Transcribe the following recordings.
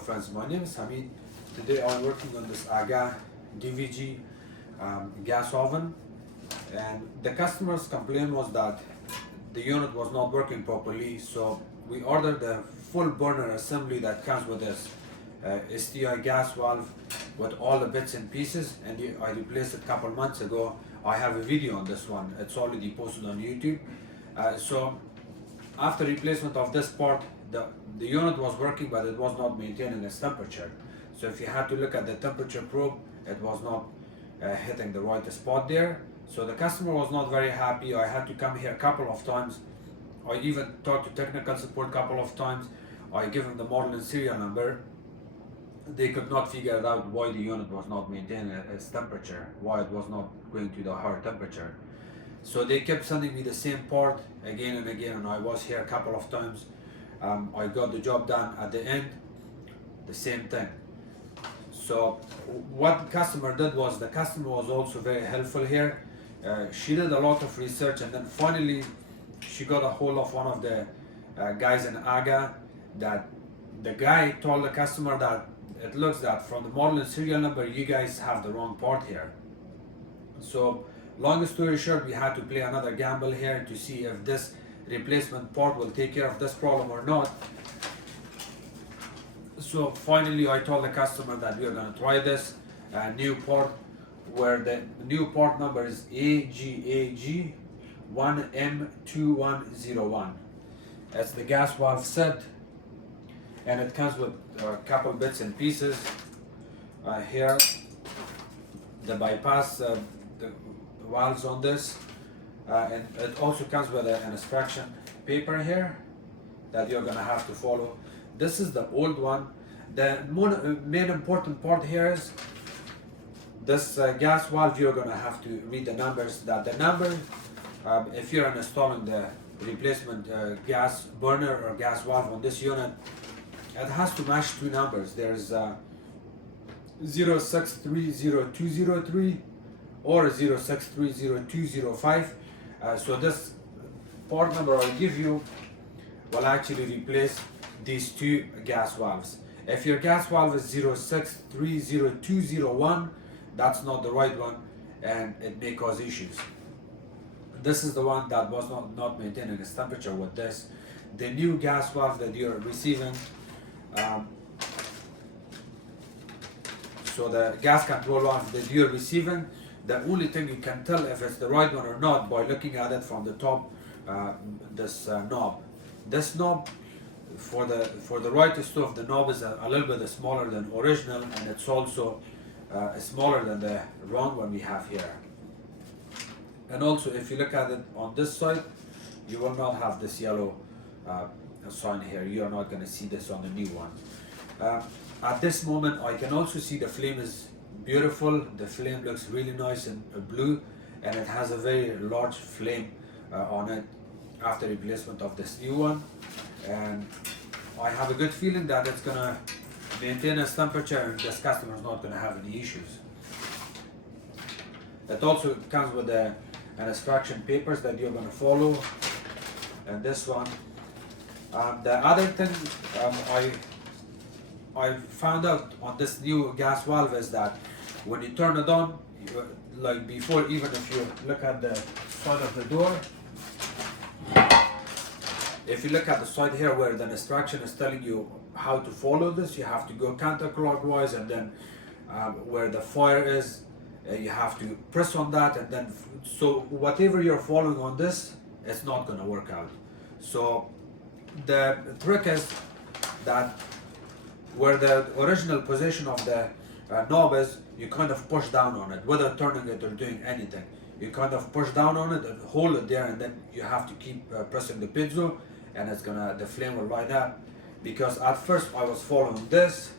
friends, my name is Hameed. Today I'm working on this AGA DVG gas oven, and the customer's complaint was that the unit was not working properly, so we ordered the full burner assembly that comes with this STI gas valve with all the bits and pieces, and I replaced it a couple months ago. I have a video on this one, it's already posted on YouTube. So after replacement of this part, the unit was working, but it was not maintaining its temperature. So if you had to look at the temperature probe, it was not hitting the right spot there. So the customer was not very happy. I had to come here a couple of times. I even talked to technical support a couple of times. I gave them the model and serial number. They could not figure out why the unit was not maintaining its temperature, why it was not going to the higher temperature. So they kept sending me the same part again and again, and I was here a couple of times. I got the job done at the end, the same thing. So what the customer did was, the customer was also very helpful here. She did a lot of research, and then finally she got a hold of one of the guys in AGA. That the guy told the customer that it looks that from the model and serial number you guys have the wrong part here. So long story short, we had to play another gamble here to see if this replacement part will take care of this problem or not. So finally I told the customer that we are going to try this new part, where the new part number is AGAG1M2101. It's the gas valve set, and it comes with a couple bits and pieces. Here the bypass, the valves on this, and it also comes with an instruction paper here that you're gonna have to follow. This is the old one. The main important part here is this gas valve. You're gonna have to read the numbers. That the number, if you're installing the replacement gas burner or gas valve on this unit, it has to match two numbers. There's 06300203 or 06300205. So this part number I give you will actually replace these two gas valves. If your gas valve is 06300201, that's not the right one, and it may cause issues. This is the one that was not maintaining its temperature with this. The new gas valve that you're receiving, so the gas control valve that you're receiving, the only thing you can tell if it's the right one or not by looking at it from the top, this knob. This knob, for the right stove, the knob is a little bit smaller than original, and it's also smaller than the round one we have here. And also, if you look at it on this side, you will not have this yellow sign here. You are not going to see this on the new one. At this moment, I can also see the flame is beautiful. The flame looks really nice and blue, and it has a very large flame on it after replacement of this new one. And I have a good feeling that it's going to maintain its temperature, and this customer is not going to have any issues. It also comes with an instruction papers that you're going to follow, and this one. The other thing I found out on this new gas valve is that when you turn it on, like before, even if you look at the side of the door, if you look at the side here where the instruction is telling you how to follow this, you have to go counterclockwise, and then where the fire is, you have to press on that, and then so whatever you're following on this, it's not going to work out. So the trick is that where the original position of the knob is, you kind of push down on it without turning it or doing anything. You kind of push down on it and hold it there, and then you have to keep pressing the piezo, and the flame will light up. Because at first I was following this,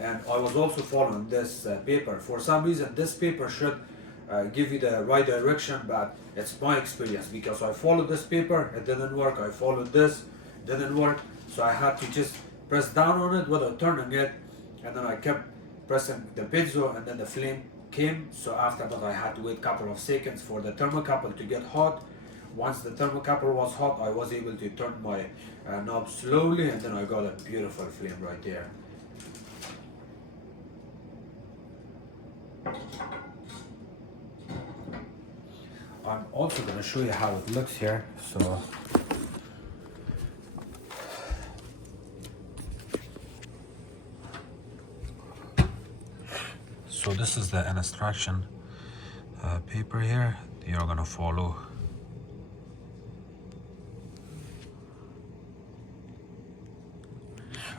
and I was also following this paper. For some reason, this paper should give you the right direction, but it's my experience, because I followed this paper, it didn't work. I followed this, didn't work. So I had to just press down on it without turning it, and then I kept pressing the piezo, and then the flame came. So after that, I had to wait a couple of seconds for the thermocouple to get hot. Once the thermocouple was hot, I was able to turn my knob slowly, and then I got a beautiful flame right there. I'm also going to show you how it looks here. So this is the instruction paper here you're going to follow.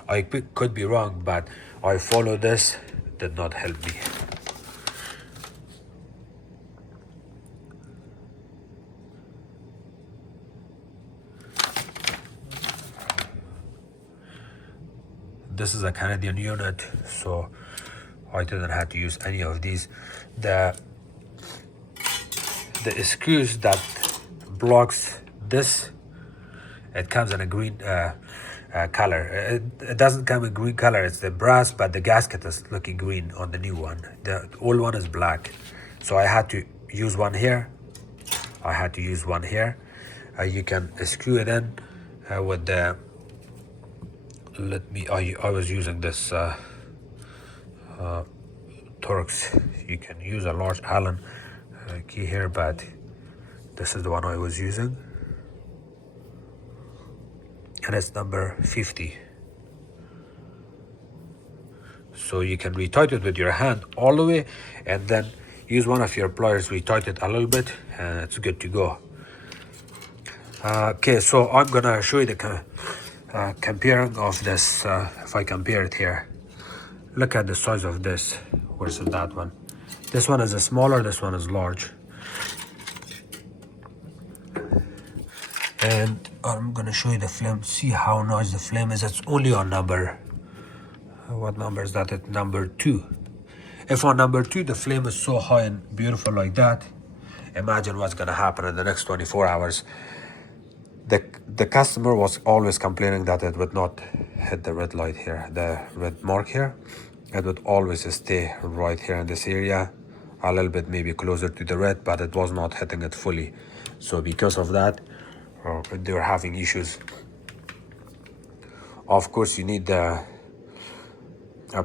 I could be wrong, but I followed this, did not help me. This is a Canadian unit, so I didn't have to use any of these. The screws that blocks this, it comes in a green color. It doesn't come in green color, it's the brass, but the gasket is looking green on the new one. The old one is black. So I had to use one here. I had to use one here. You can screw it in with the, I was using this Torx. You can use a large Allen key here, but this is the one I was using. And it's number 50. So you can retighten it with your hand all the way, and then use one of your pliers, retighten it a little bit, and it's good to go. Okay, so I'm gonna show you the comparing of this. If I compare it here, look at the size of this versus that one. This one is a smaller, this one is large. And I'm gonna show you the flame. See how nice the flame is. It's only on number, what number is that? It's number 2. If on number 2 the flame is so high and beautiful like that, imagine what's gonna happen in the next 24 hours. The customer was always complaining that it would not hit the red light here, the red mark here. It would always stay right here in this area, a little bit maybe closer to the red, but it was not hitting it fully. So because of that, they were having issues. Of course, you need a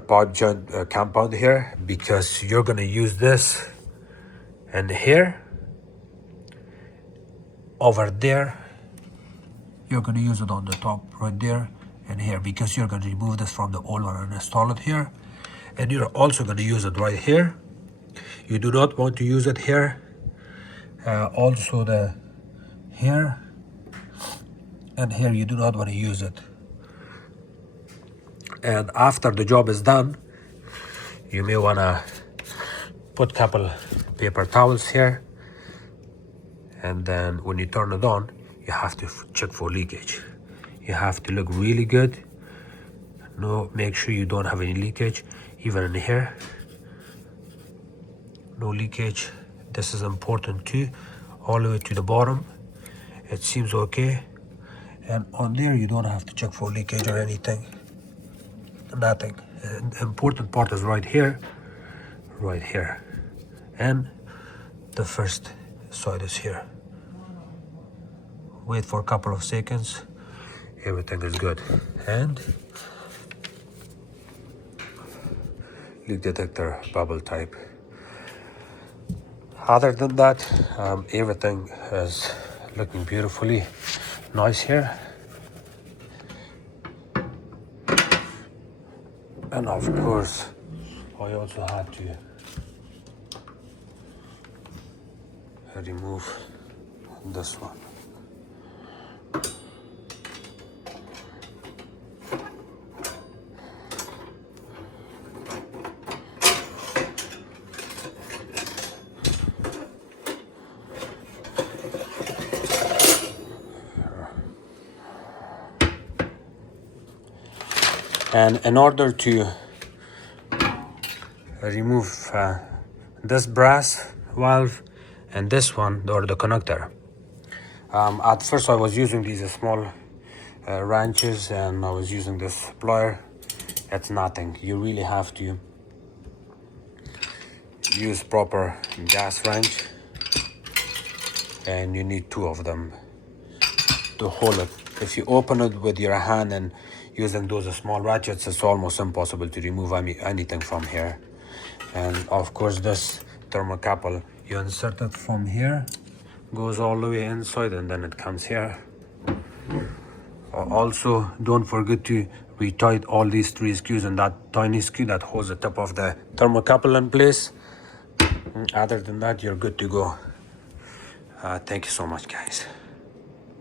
pipe joint compound here, because you're gonna use this, and here, over there, you're going to use it on the top right there and here, because you're going to remove this from the old one and install it here. And you're also going to use it right here. You do not want to use it here. Also the here and here, you do not want to use it. And after the job is done, you may want to put a couple paper towels here, and then when you turn it on, you have to check for leakage. You have to look really good. Make sure you don't have any leakage. Even in here, no leakage. This is important too. All the way to the bottom, it seems okay. And on there, you don't have to check for leakage or anything. Nothing. And the important part is right here, and the first side is here. Wait for a couple of seconds, everything is good. And leak detector bubble type. Other than that, everything is looking beautifully nice here. And of course, I also had to remove this one. And in order to remove this brass valve and this one, or the connector, at first I was using these small wrenches, and I was using this plier. It's nothing. You really have to use proper gas wrench, and you need 2 of them to hold it. If you open it with your hand and using those small ratchets, it's almost impossible to remove anything from here. And of course this thermocouple, you insert it from here, goes all the way inside, and then it comes here. Also, don't forget to retight all these 3 screws and that tiny screw that holds the top of the thermocouple in place. Other than that, you're good to go. Thank you so much, guys.